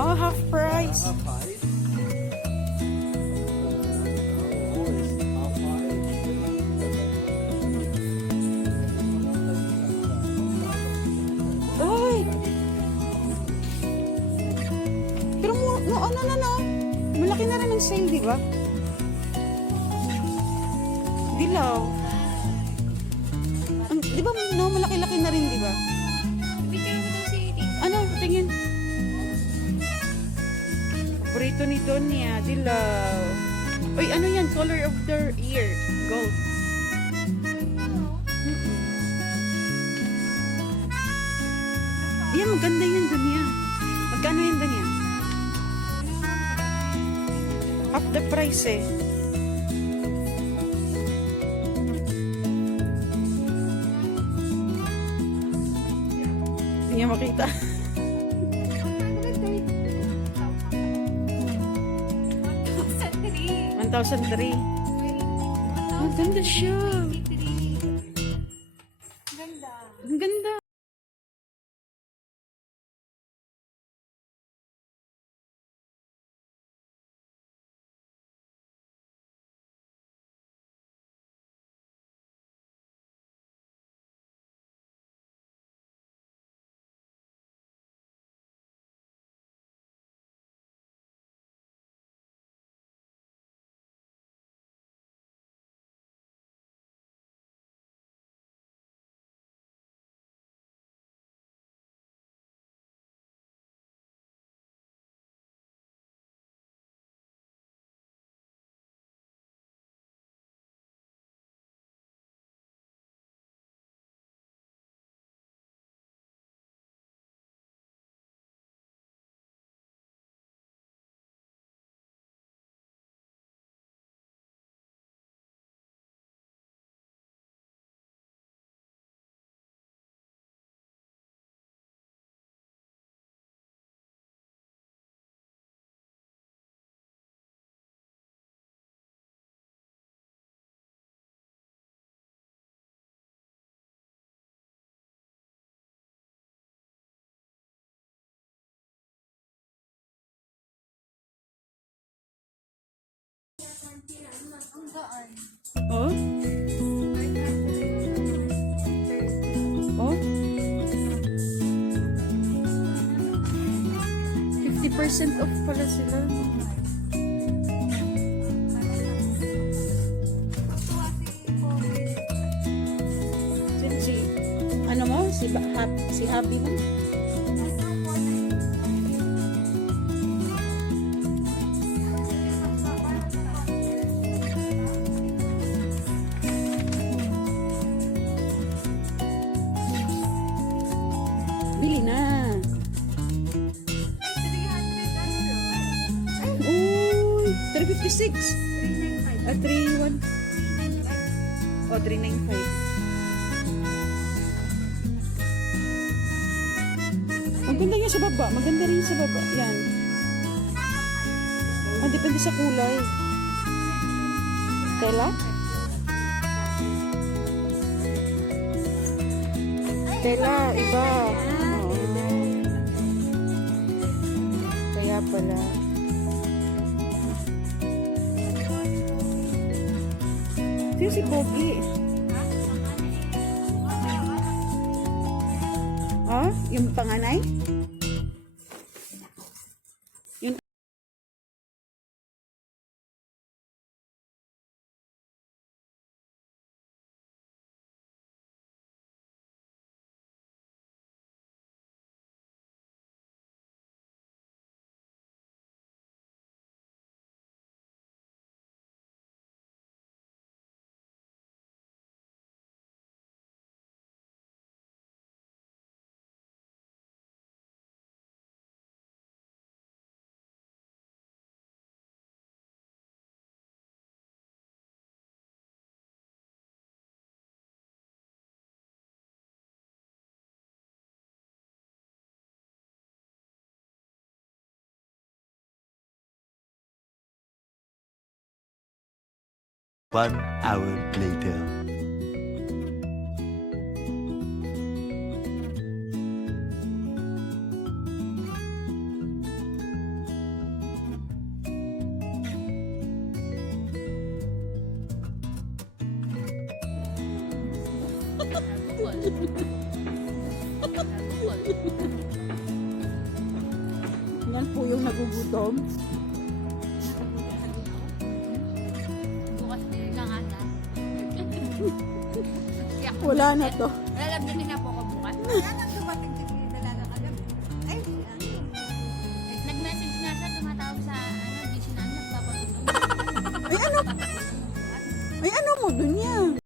Oh, half price. Half price. Ay! Pero no, ano na no? Malaki na rin ang sale, di ba? Dilaw. Di ba, no, malaki-laki na rin, di ba? Ano, tingin. Paborito ni Donia, dilaw. Uy, ano yan? Color of the year. Gold. Yan, maganda yan, Donia. Magkano yan, Donia? Half the price eh. Hindi niya makita. 1,003. Ang ganda siya. Ang ganda. Oh? Oh? 50% off pala sila. Si, ano mo? Si Happy mo? Bili na. Uy, 356. 31. Oh, 395. Ang ganda niya sa baba. Maganda rin sa baba. Yan. Ah, depende sa kulay. Tela? Tela, iba. Oo. Kaya pala. Sino si Pogi? Ha? Yung panganay? Yung One hour later. Nagukol. Nagukol. Yan po yung nagugutom. Bukas din kang ata. Wala na to. Lalabdanin na po ako bukas. Wala nang dumating si Dalaga kagabi. Ay, Nag-message nga siya, tumatawag sa busy namin, nagpapatulong. Ay ano? Ay ano mo dun yan?